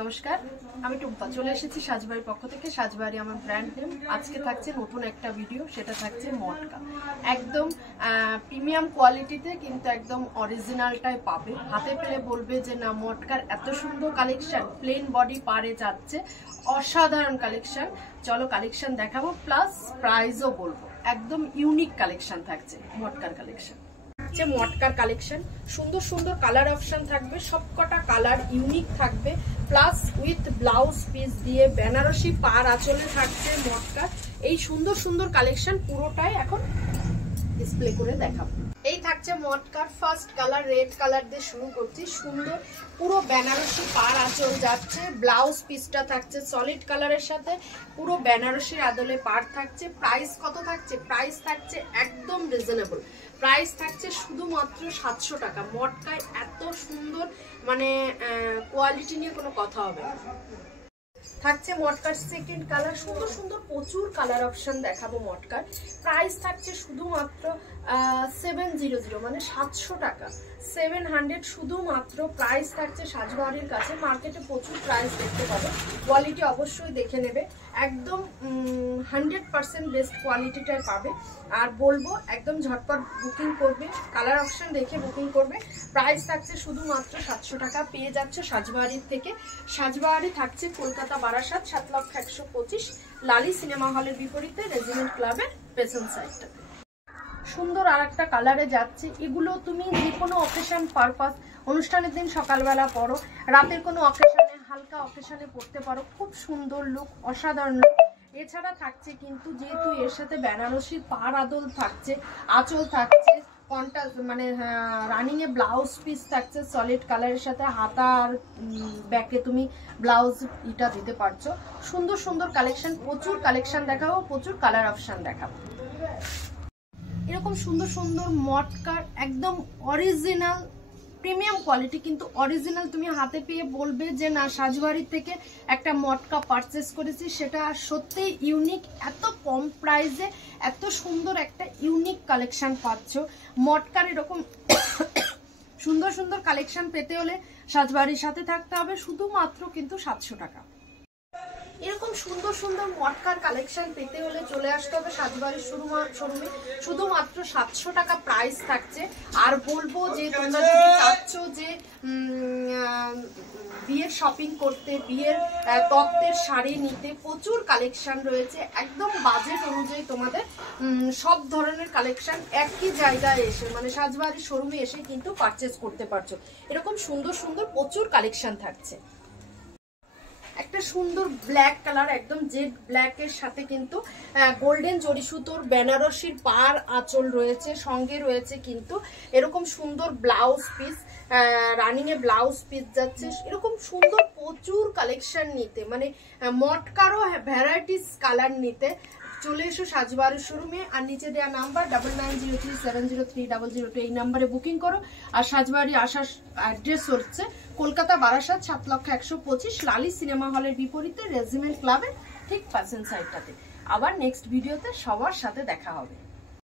নমস্কার, আমি টুম্পা চলে এসেছি সাজবাড়ির পক্ষ থেকে। সাজবাড়ি আমার ব্র্যান্ড নেম। আজকে থাকছে নতুন একটা ভিডিও, সেটা থাকছে মটকা। একদম প্রিমিয়াম কোয়ালিটিতে, কিন্তু একদম অরিজিনালটাই পাবে। হাতে পেলে বলবে যে না, মটকার এত সুন্দর কালেকশন, প্লেন বডি পারে যাচ্ছে, অসাধারণ কালেকশন। চলো কালেকশন দেখাবো, প্লাস প্রাইসও বলবো। একদম ইউনিক কালেকশন থাকছে মটকার কালেকশন। মটকার কালেকশন সুন্দর সুন্দর কালার অপশন থাকবে, সবকটা কালার ইউনিক থাকবে, প্লাস উইথ ব্লাউজ পিস দিয়ে বেনারসি পার আঁচলে থাকছে মটকা। এই সুন্দর সুন্দর কালেকশন পুরোটাই এখন ডিসপ্লে করে দেখাবো। এই থাকছে মটকার ফার্স্ট কালার, রেড কালার দিয়ে শুরু করছি। সুন্দর পুরো বেনারসি পার আঁচল যাচ্ছে, ব্লাউজ পিসটা থাকছে সলিড কালারের সাথে, পুরো বেনারসির আদলে পার থাকছে। প্রাইস কত থাকছে? প্রাইস থাকছে একদম রিজনেবল, প্রাইস থাকছে শুধুমাত্র 700 টাকা। মটকায় এত সুন্দর মানে কোয়ালিটি নিয়ে কোনো কথা হবে না। থাকছে মটকার সেকেন্ড কালার, সুন্দর সুন্দর প্রচুর কালার অপশন দেখাবো মটকার। প্রাইস থাকছে শুধুমাত্র 700 মানে 700 টাকা, 700 শুধুমাত্র প্রাইস থাকছে সাজবাড়ির কাছে। মার্কেটে প্রচুর প্রাইস দেখতে পাবে, কোয়ালিটি অবশ্যই দেখে নেবে। একদম 100% বেস্ট কোয়ালিটিটাই পাবে। আর বলবো একদম ঝটপট বুকিং করবে, কালার অপশন দেখে বুকিং করবে। প্রাইস থাকছে শুধুমাত্র 700 টাকা। পেয়ে যাচ্ছে সাজবাড়ির থেকে। সাজবাড়ি থাকছে কলকাতা বারাসাত, 7,125,000, লালি সিনেমা হলের বিপরীতে রেজিমেন্ট ক্লাবের পেছন সাইডটা। সুন্দর আর একটা কালারে যাচ্ছে। এগুলো তুমি যে কোনো অকেশন পারপাস, অনুষ্ঠানের দিন সকালবেলা পরো, রাতের কোনো অকেশনে, হালকা অকেশনে পড়তে পারো। খুব সুন্দর লুক, অসাধারণ লুক। এছাড়া থাকছে কিন্তু যেহেতু এর সাথে বেনারসি পার আদল থাকছে, আঁচল থাকছে, কন্ট্রাস্ট মানে রানিং এ ব্লাউজ পিস থাকছে সলিড কালারের সাথে, হাতা আর ব্যাকে তুমি ব্লাউজ এটা দিতে পারছো। সুন্দর সুন্দর কালেকশন, প্রচুর কালেকশন দেখাবো, প্রচুর কালার অপশন দেখাবো। এরকম সুন্দর সুন্দর মটকার একদম অরিজিনাল প্রিমিয়াম কোয়ালিটি, কিন্তু অরিজিনাল তুমি হাতে পেয়ে বলবে যে না, সাজবাড়ি থেকে একটা মটকা পারচেস করেছি, সেটা সত্যিই ইউনিক। এত কম প্রাইসে এত সুন্দর একটা ইউনিক কালেকশন পাচ্ছ মটকার। এরকম সুন্দর সুন্দর কালেকশন পেতে হলে সাজবাড়ির সাথে থাকতে হবে। শুধুমাত্র কিন্তু 700 টাকা। এরকম সুন্দর সুন্দর মটকার কালেকশন পেতে হলে চলে আসতে হবে সাজবাড়ির শোরুমে। শুধুমাত্র 700 টাকা প্রাইস থাকছে। আর বলবো যে তোমরা যদি চাচ্ছ যে বিয়ের শপিং করতে, বিয়ের তত্ত্বের শাড়ি নিতে, প্রচুর কালেকশন রয়েছে। একদম বাজেট অনুযায়ী তোমাদের সব ধরনের কালেকশন একই জায়গায় এসে, মানে সাজবাড়ির শোরুমে এসে কিন্তু পারচেস করতে পারছো। এরকম সুন্দর সুন্দর প্রচুর কালেকশন থাকছে। একটা সুন্দর ব্ল্যাক কালার, একদম জেড ব্ল্যাক এর সাথে কিন্তু গোল্ডেন জরি সুতোর বেনারসির পার আঁচল রয়েছে, সঙ্গে রয়েছে কিন্তু এরকম সুন্দর ব্লাউজ পিস, রানিং এ ব্লাউজ পিস যাচ্ছে। এরকম সুন্দর প্রচুর কালেকশন নিতে, মানে মটকারও ভ্যারাইটিস কালার নিতে চলে এসো সাজবাড়ির শোরুমে। আর নিচে দেওয়া নাম্বার 9903703002, এই নাম্বারে বুকিং করো। আর সাজবাড়ি আসার অ্যাড্রেস হচ্ছে কলকাতা বারাসাত, 7,125,000, লালি সিনেমা হলের বিপরীতে রেজিমেন্ট ক্লাবের ঠিক পাশের সাইডটাতে। আবার নেক্সট ভিডিওতে সবার সাথে দেখা হবে।